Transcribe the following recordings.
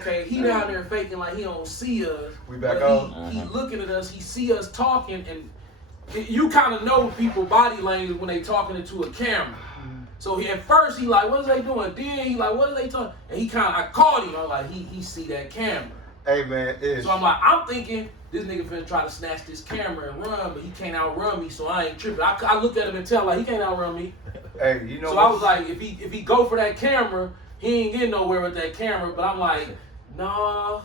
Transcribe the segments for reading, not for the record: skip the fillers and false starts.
okay, he down there faking like he don't see us. We back on. He looking at us. He see us talking, and you kind of know people body language when they talking into a camera. So at first he like, what is they doing? Then he like, what are they talking? And he kind of, I caught him. I'm like, he see that camera. Hey man, so I'm thinking this nigga finna try to snatch this camera and run, but he can't outrun me, so I ain't tripping. I look at him and tell like he can't outrun me. Hey, you know. So I was like, if he go for that camera, he ain't getting nowhere with that camera. But I'm like, nah,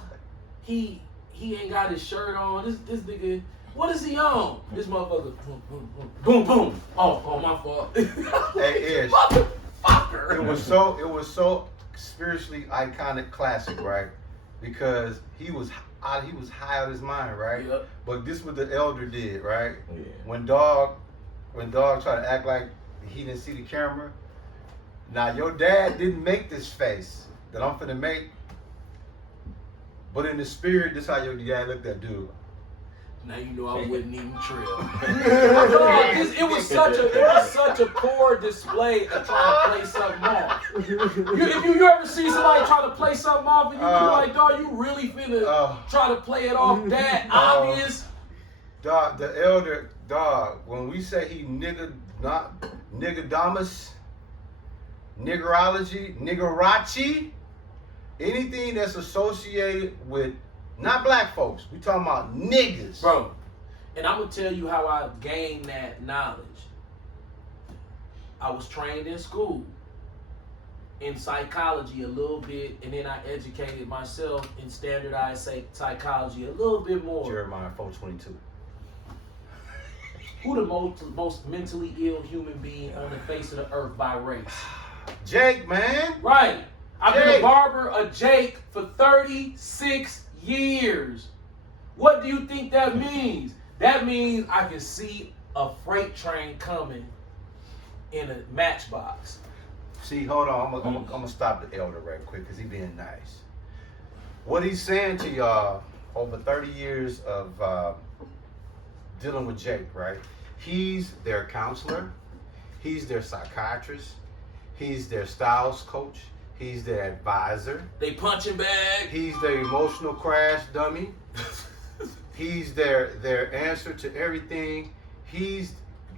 he ain't got his shirt on. This nigga. What is he on? This motherfucker, boom, boom. Oh, my fault. Hey, Ish. Motherfucker. It was so spiritually iconic, classic, right? Because he was high out of his mind, right? Yep. But this what the elder did, right? Yeah. When dog tried to act like he didn't see the camera. Now your dad didn't make this face that I'm finna make, but in the spirit, this how your dad looked at dude. Now you know I wouldn't even trill. It was such a poor display of trying to play something off. If you ever see somebody try to play something off and you be like, dog, you really finna try to play it off that obvious? Dog, the elder, dog, when we say he niggerdamus, niggerology, niggerachi, anything that's associated with not black folks. We talking about niggas. Bro, and I'm going to tell you how I gained that knowledge. I was trained in school in psychology a little bit, and then I educated myself in standardized psychology a little bit more. Jeremiah 4:22. Who the most mentally ill human being on the face of the earth by race? Jake, man. Right. I've been a barber of Jake for 36 years. What do you think that means? That means I can see a freight train coming in a matchbox. See, hold on. I'm gonna stop the elder right quick because he being nice. What he's saying to y'all over 30 years of dealing with Jake, right? He's their counselor. He's their psychiatrist. He's their styles coach. He's their advisor. They punching bag. He's their emotional crash dummy. He's their answer to everything.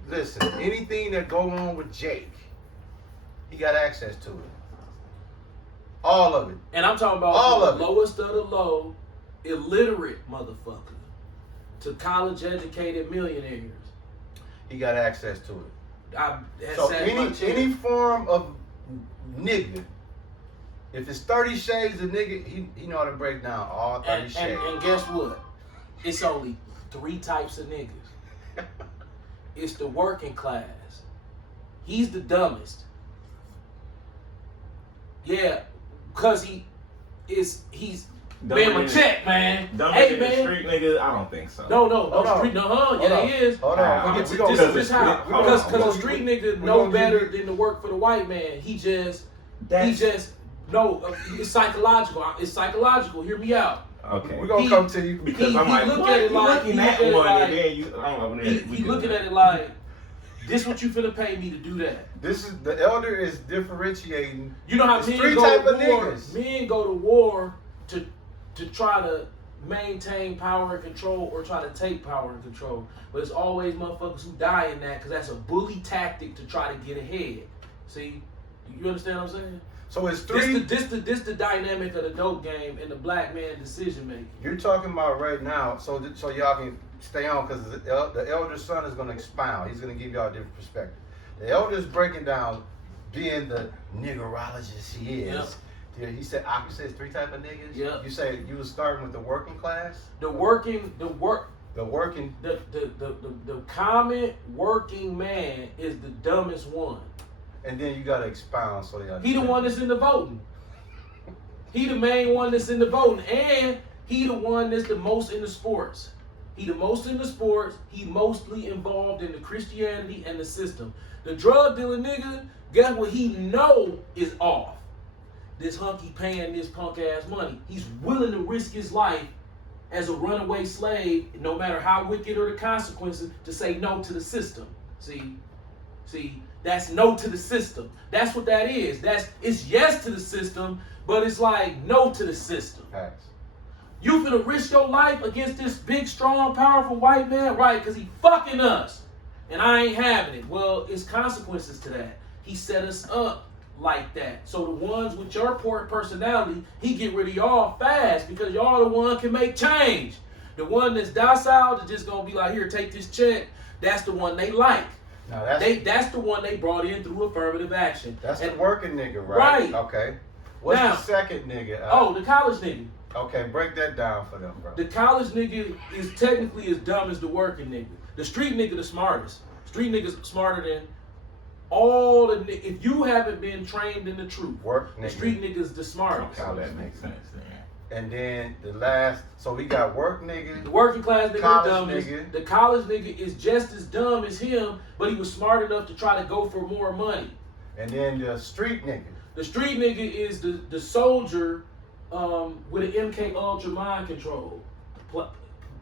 Listen, anything that go on with Jake, he got access to it. All of it. And I'm talking about all of the lowest of the low, illiterate motherfucker to college educated millionaires. He got access to it. So any form of nigga, if it's 30 shades of nigga, he know how to break down all 30 shades. And guess what? It's only 3 types of niggas. It's the working class. He's the dumbest. Yeah, because he's Bama check, man. Hey, man. Street nigga, I don't think so. No, street, yeah, he is. Hold on. This is how. Because the street nigga know better than to work for the white man. It's psychological. It's psychological. Hear me out. Okay. We're gonna come to you because I'm like, look at it like he looking at it like, this what you finna pay me to do that. The elder is differentiating. You know how men go to war? Men go to war to try to maintain power and control or try to take power and control. But it's always motherfuckers who die in that because that's a bully tactic to try to get ahead. See? You understand what I'm saying? So it's 3. This the dynamic of the dope game and the black man decision making. You're talking about right now, so y'all can stay on because the elder son is going to expound. He's going to give y'all a different perspective. The elder is breaking down, being the niggerologist he is. Yep. Yeah, he said 3 type of niggas. Yep. You say you was starting with the working class. The common working man is the dumbest one. And then you gotta expound so they understand. He the one that's in the voting. He the main one that's in the voting. And he the one that's the most in the sports. He the most in the sports. He mostly involved in the Christianity and the system. The drug dealer nigga, guess what he know is off? This hunky paying this punk ass money. He's willing to risk his life as a runaway slave, no matter how wicked or the consequences, to say no to the system. See, that's no to the system. That's what that is. It's yes to the system, But it's like no to the system. Facts. You finna risk your life against this big, strong, powerful white man, right? Because he fucking us. And I ain't having it. Well, it's consequences to that. He set us up like that. So the ones with your poor personality, he get rid of y'all fast because y'all the one can make change. The one that's docile, that's just gonna be like, here, take this check. That's the one they like. Now That's the one they brought in through affirmative action. that's And- the working nigga, right? Right. Okay. What's Now- the second nigga? Oh, the college nigga. Okay, break that down for them, bro. The college nigga is technically as dumb as the working nigga. The street nigga the smartest. Street nigga's smarter than all the if you haven't been trained in the truth. Work The nigga. street nigga's the smartest. So that makes sense then. And then the last, so we got work nigga. The working class nigga College the dumbest. nigga. The college nigga is just as dumb as him, but he was smart enough to try to go for more money. And then the street nigga. The street nigga is the soldier with an MK Ultra mind control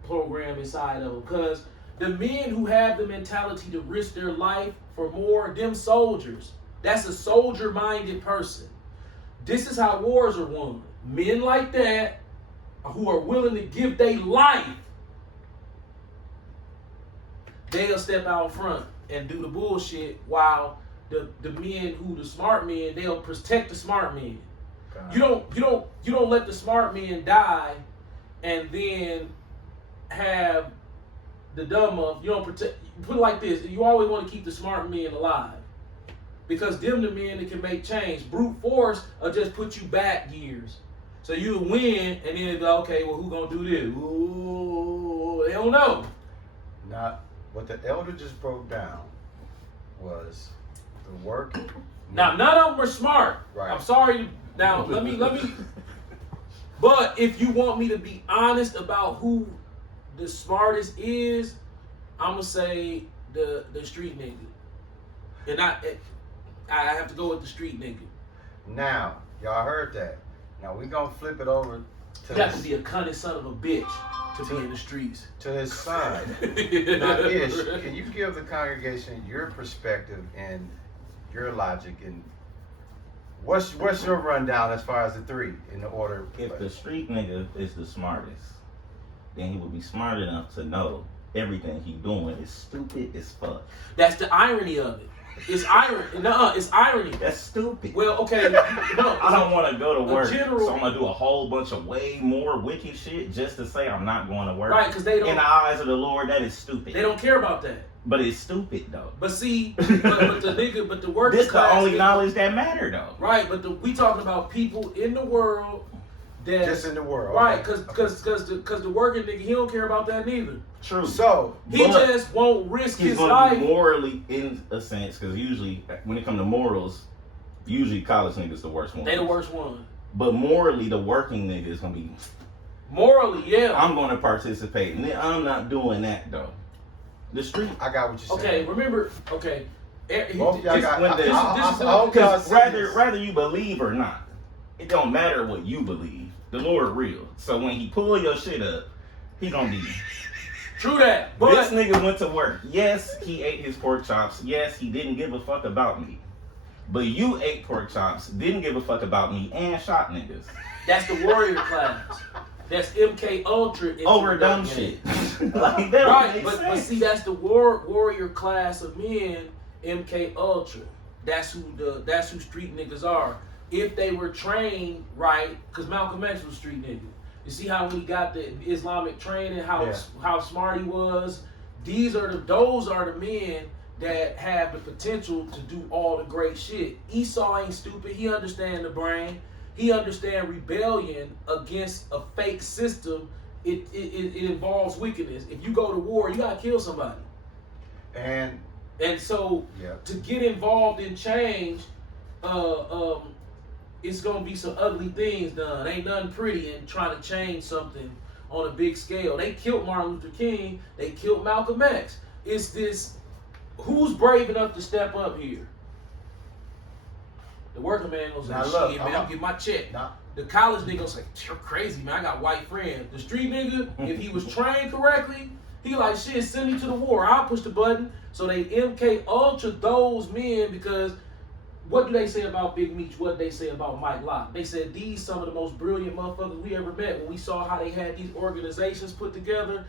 program inside of him. Because the men who have the mentality to risk their life for more, them soldiers, that's a soldier-minded person. This is how wars are won. Men like that who are willing to give their life, they'll step out front and do the bullshit while the men who the smart men, they'll protect the smart men. You don't let the smart men die and then have the dumb of you don't protect. Put it like this: you always want to keep the smart men alive because them the men that can make change. Brute force will just put you back years, so you win and then go, okay, well who gonna do this? Ooh, they don't know. Now, what the elder just broke down was the work. Now none of them are smart. Right. I'm sorry. Now let me. But if you want me to be honest about who the smartest is, I'm gonna say the street nigga, and I have to go with the street nigga. Now, y'all heard that. Now we gonna flip it over to You have to be a cunning son of a bitch to be in the streets. to his son. Now, Ish, can you give the congregation your perspective and your logic and what's your rundown as far as the three in the order? If the street nigga is the smartest, then he would be smart enough to know everything he doing is stupid as fuck. That's the irony of it. It's irony. No, it's irony. That's stupid. Well, okay, no. I don't want to go to work, general- so I'm gonna do a whole bunch of way more wicked shit just to say I'm not going to work. Right, because they In don't. the eyes of the Lord, that is stupid. They don't care about that. But it's stupid though. But see, but the working This the class only nigga- knowledge that matter though. Right, but we talking about people in the world that Just in the world. right, okay. cause the working nigga, he don't care about that neither. True. So, He But just won't risk he's his gonna life. be morally in a sense, because usually when it comes to morals, usually college niggas the worst one. They the worst one. But morally, the working nigga is gonna be. Morally, yeah. I'm gonna participate, and then I'm not doing that though. The street. I got what you're Okay, saying. remember. Okay. Both y'all got. when this- I this is hope y'all Because see this. rather you believe or not, it don't matter what you believe. The Lord real. So when he pull your shit up, he gonna be. True that, but This nigga went to work. Yes, he ate his pork chops. Yes, he didn't give a fuck about me. But you ate pork chops, didn't give a fuck about me, and shot niggas. that's the warrior class. That's MK Ultra. if Over you dumb look at shit. it. Like, that don't Right, make but sense. see, that's the warrior class of men. MK Ultra. That's who street niggas are. If they were trained right, because Malcolm X was a street nigga. You see how when he got the Islamic training, how smart he was. Those are the men that have the potential to do all the great shit. Esau ain't stupid. He understand the brain. He understand rebellion against a fake system. It involves wickedness. If you go to war, you gotta kill somebody. And And so yeah, to get involved in change, it's gonna be some ugly things done. Ain't nothing pretty in trying to change something on a big scale. They killed Martin Luther King. They killed Malcolm X. It's this. Who's brave enough to step up here? The working man gonna say, Now look, "Shit, man, I'll get my check." now, The college nigga gonna say, "You're crazy, man. I got white friends." The street nigga, if he was trained correctly, he like, "Shit, send me to the war. I'll push the button." So they MK Ultra those men because what do they say about Big Meech? What did they say about Mike Locke? They said these some of the most brilliant motherfuckers we ever met. When we saw how they had these organizations put together,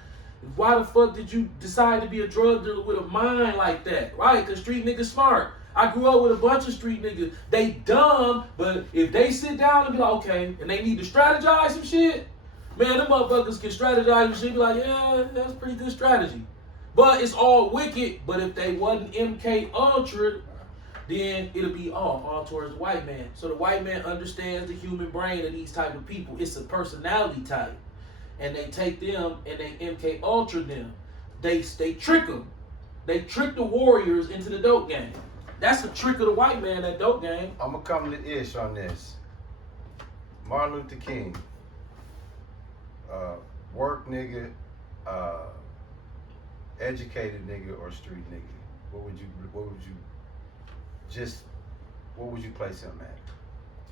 why the fuck did you decide to be a drug dealer with a mind like that? Right? Because street niggas smart. I grew up with a bunch of street niggas. They dumb, but if they sit down and be like, okay, and they need to strategize some shit, man, them motherfuckers can strategize and shit. Be like, yeah, that's a pretty good strategy. But it's all wicked. But if they wasn't MK Ultra, then it'll be all towards the white man. So the white man understands the human brain of these type of people. It's a personality type. And they take them and they MK Ultra them. They trick them. They trick the warriors into the dope game. That's the trick of the white man, that dope game. I'm gonna come to Ish on this. Martin Luther King, work nigga, educated nigga, or street nigga. What would you place him at?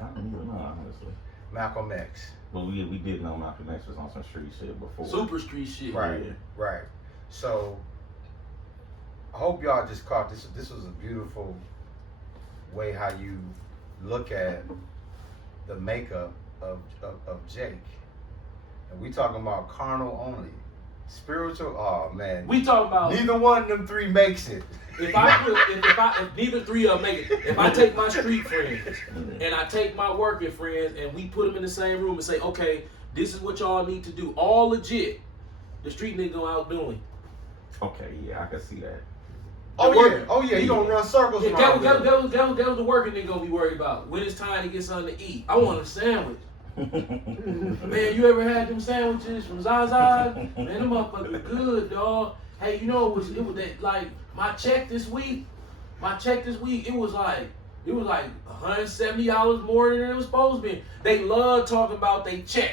I don't even know, honestly. Malcolm X. But we did know Malcolm X was on some street shit before. Super street shit. Right, Yeah. right. So I hope y'all just caught this. This was a beautiful way how you look at the makeup of Jake. And we talking about carnal only. Spiritual, oh man. We talking about Neither one of them three makes it. if neither three of them make it. If I take my street friends and I take my working friends and we put them in the same room and say, okay, this is what y'all need to do, all legit, the street nigga gonna outdo him. Okay, yeah, I can see that. Oh yeah, he gonna run circles Yeah, around there. that was the working nigga gonna be worried about. When it's time to get something to eat. I want a sandwich. Man, you ever had them sandwiches from Zaza's? Man, them motherfuckers good, dog. Hey, you know it was that, like my check this week, it was like $170 more than it was supposed to be. They love talking about they check.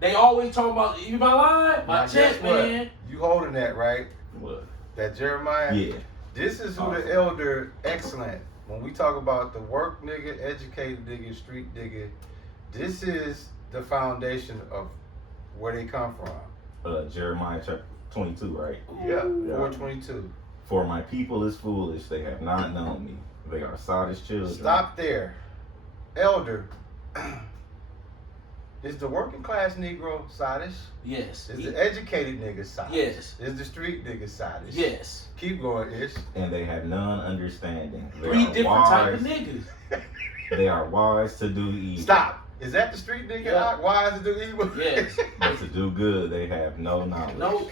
They always talking about, you my line? My Now, check, guess what? man. You holding that, right? What? That Jeremiah? Yeah. This is who the elder excellent. When we talk about the work nigga, educated nigga, street nigga, this is the foundation of where they come from. Jeremiah chapter 22, right? Yeah, Yeah. 422. For my people is foolish, they have not known me. They are sottish children. Stop there. Elder, is the working class Negro sottish? Yes. Is the educated nigga sottish? Yes. Is the street nigga sottish? Yes. Keep going, Ish. And they have none understanding. They Three are different wise, type of niggas. They are wise to do evil. Stop. Is that the street nigga? Yeah. Wise to do evil? Yes. But to do good, they have no knowledge. No.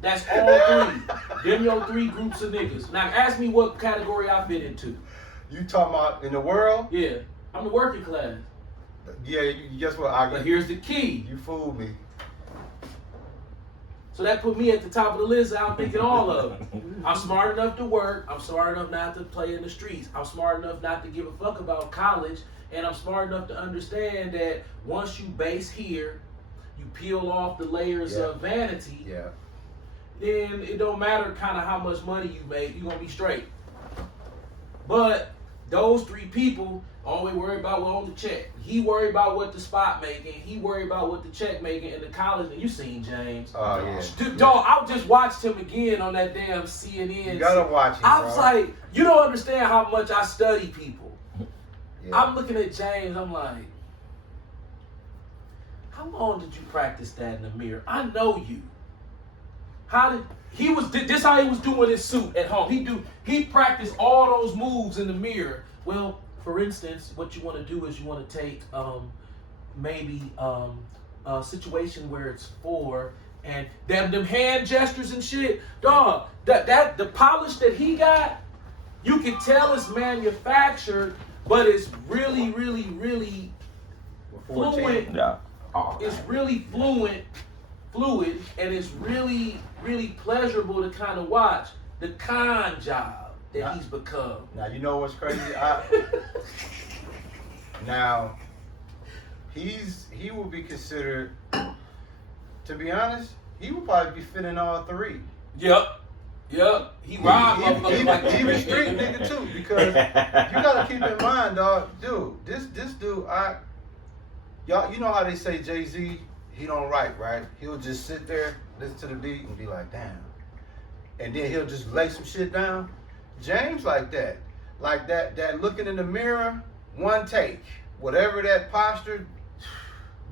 That's all three. Them your three groups of niggas. Now ask me what category I fit into. You talking about in the world? Yeah. I'm the working class. Yeah, you guess what? But here's the key. You fooled me. So that put me at the top of the list. I'm thinking all of them. I'm smart enough to work. I'm smart enough not to play in the streets. I'm smart enough not to give a fuck about college. And I'm smart enough to understand that once you base here, you peel off the layers of vanity, Yeah. then it don't matter kind of how much money you make, you're going to be straight. But those three people always worry about what on the check. He worried about what the spot making. He worried about what the check making in the college. And you seen James. Oh, yeah. Dog, I just watched him again on that damn CNN. You gotta watch him, I bro. was like, you don't understand how much I study people. Yeah. I'm looking at James, I'm like, how long did you practice that in the mirror? I know you. This how he was doing his suit at home. He practiced all those moves in the mirror. Well, for instance, what you want to do is you want to take maybe a situation where it's 4 and them hand gestures and shit. Dog, that the polish that he got, you can tell it's manufactured, but it's really, really, really fluid. Yeah. Oh, It's really fluid, and it's really, really pleasurable to kind of watch the con job that he's become. Now, you know what's crazy? Now, he will be considered, to be honest, he will probably be fitting all 3. Yep. He robbed motherfuckers like that. Even street nigga too, because you gotta keep in mind, dog, dude, this dude, y'all, you know how they say Jay-Z, he don't write, right? He'll just sit there, listen to the beat, and be like, damn. And then he'll just lay some shit down. James like that. like that looking in the mirror, one take. Whatever that posture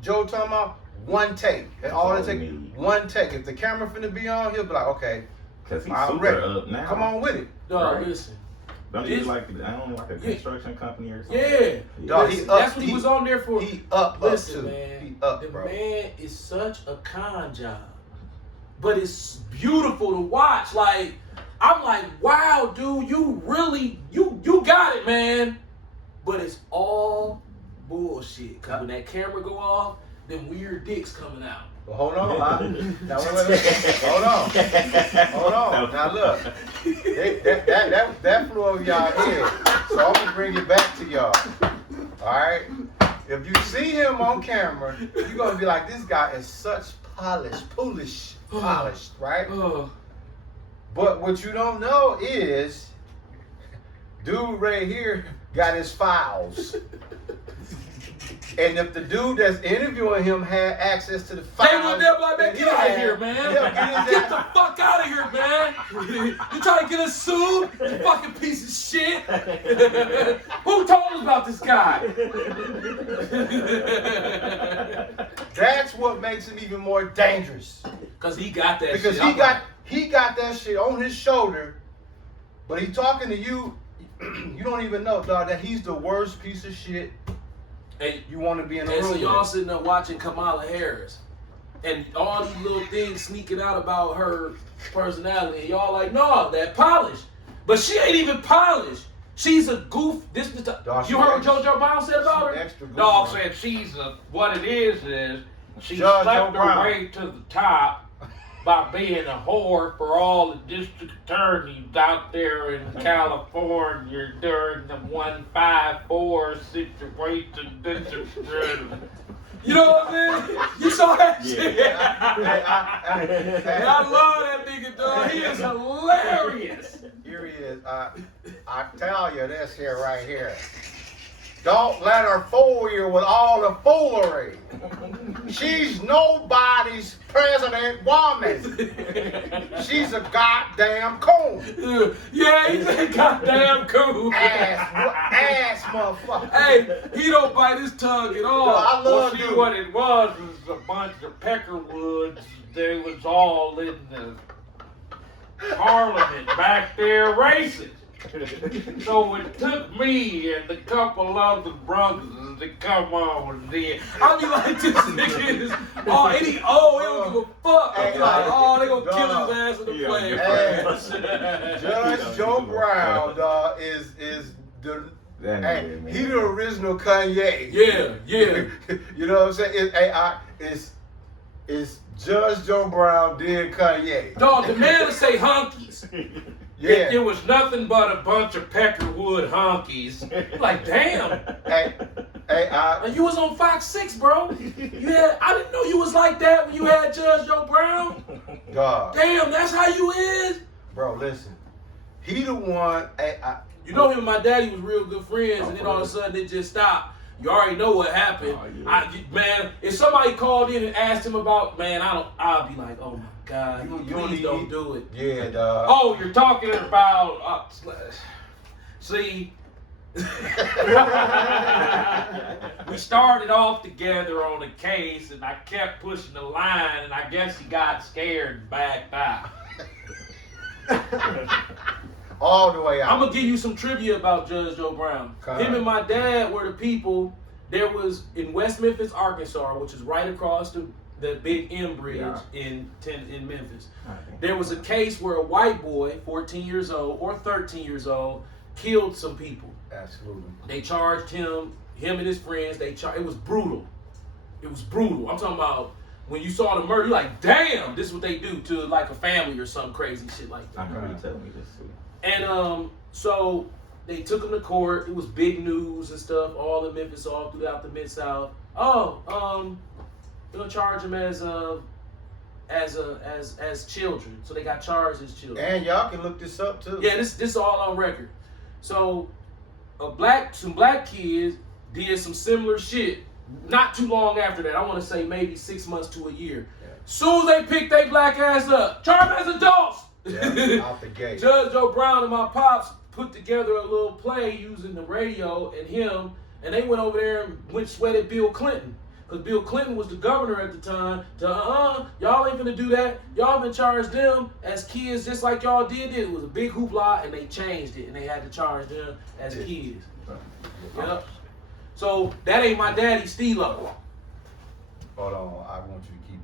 Joe talking about, one take. And all it take, one take. If the camera finna be on, he'll be like, okay, Cause he's I'm super ready. up now. Come on with it. Dog, Right. listen. Don't you like a construction company or something? Yeah. Dog, Listen, he up, that's what he was on there for. He up Listen, too. man. He up, the bro. man is such a con job. But it's beautiful to watch. Like, I'm like, wow, dude, you really, you got it, man. But it's all bullshit. Cause when that camera go off, them weird dicks coming out. Well, hold on. Now, wait. Hold on. Now, look. That flew over y'all head. So I'm going to bring it back to y'all. All right? If you see him on camera, you're going to be like, this guy is such polished, right? But what you don't know is, dude right here got his files. And if the dude that's interviewing him had access to the files, They would never like, man, get out of here, man. Get the fuck out of here, man. You trying to get us sued? You fucking piece of shit. Who told us about this guy? That's what makes him even more dangerous. Because he got that Because shit. he got that shit on his shoulder, but he talking to you, you don't even know, dog, that he's the worst piece of shit you want to be in the room so y'all with. sitting there watching Kamala Harris, and all these little things sneaking out about her personality, and y'all like, no, that polished. But she ain't even polished. She's a goof. Dog, You heard what JoJo Brown said about her? Extra good, Dog bro. said what it is she Judge slept O'Brien. her way to the top by being a whore for all the district attorneys out there in California during the 154 situation. You know what I mean? You saw that Yeah. shit? Hey, And I love that nigga, dog. He is hilarious. Here he is. I tell you this here right here. Don't let her fool you with all the foolery. She's nobody's president woman. She's a goddamn coon. Yeah, he's a goddamn cool. Ass motherfucker. Hey, he don't bite his tongue at all. I love See, dude. what it was a bunch of peckerwoods. They was all in the parliament back there racing. So it took me and a couple other brothers to come on there. I be like, this nigga is, he don't give a fuck. Hey, Like, they gonna kill dog. his ass in the Yeah, play. Hey, Judge Joe Brown, dog, is the That hey, nigga, man. he the original Kanye. Yeah. You know what I'm saying? It's Judge Joe Brown did Kanye. Dog, the man will say honkies. Yeah. It was nothing but a bunch of peckerwood honkies. Like, damn. Hey, And you was on Fox 6, bro. I didn't know you was like that when you had Judge Joe Brown. dog, Damn, that's how you is? bro, listen. He the one. You know him and my daddy was real good friends, and then all of a sudden it just stopped. You already know what happened. Oh, yeah. Man, if somebody called in and asked him about, man, I'll be like, oh my God, please don't do it. Yeah, dog. Oh, you're talking about, see, we started off together on a case, and I kept pushing the line, and I guess he got scared and backed out. All the way out. I'm gonna give you some trivia about Judge Joe Brown. Okay. Him and my dad were the people. There was in West Memphis, Arkansas, which is right across the Big M Bridge in Memphis. There was a case where a white boy, 14 years old or 13 years old, killed some people. Absolutely. They charged him and his friends. It was brutal. It was brutal. I'm talking about when you saw the murder, you're like, damn, this is what they do to like a family or some crazy shit like that. I remember you telling me this too. And so they took him to court. It was big news and stuff, all in Memphis, all throughout the Mid-South. They're gonna charge him as children. So they got charged as children. And y'all can look this up too. Yeah, this is all on record. So some black kids did some similar shit not too long after that. I want to say maybe 6 months to a year. Yeah. Soon as they picked their black ass up, charge them as adults. Yeah, out the gate. Judge Joe Brown and my pops put together a little play using the radio and him, and they went over there and went sweated Bill Clinton. Because Bill Clinton was the governor at the time. Y'all ain't gonna do that. Y'all been charged them as kids just like y'all did. It was a big hoopla, and they changed it, and they had to charge them as kids. Yep. So that ain't my daddy, Stilo. Hold on, I want you to keep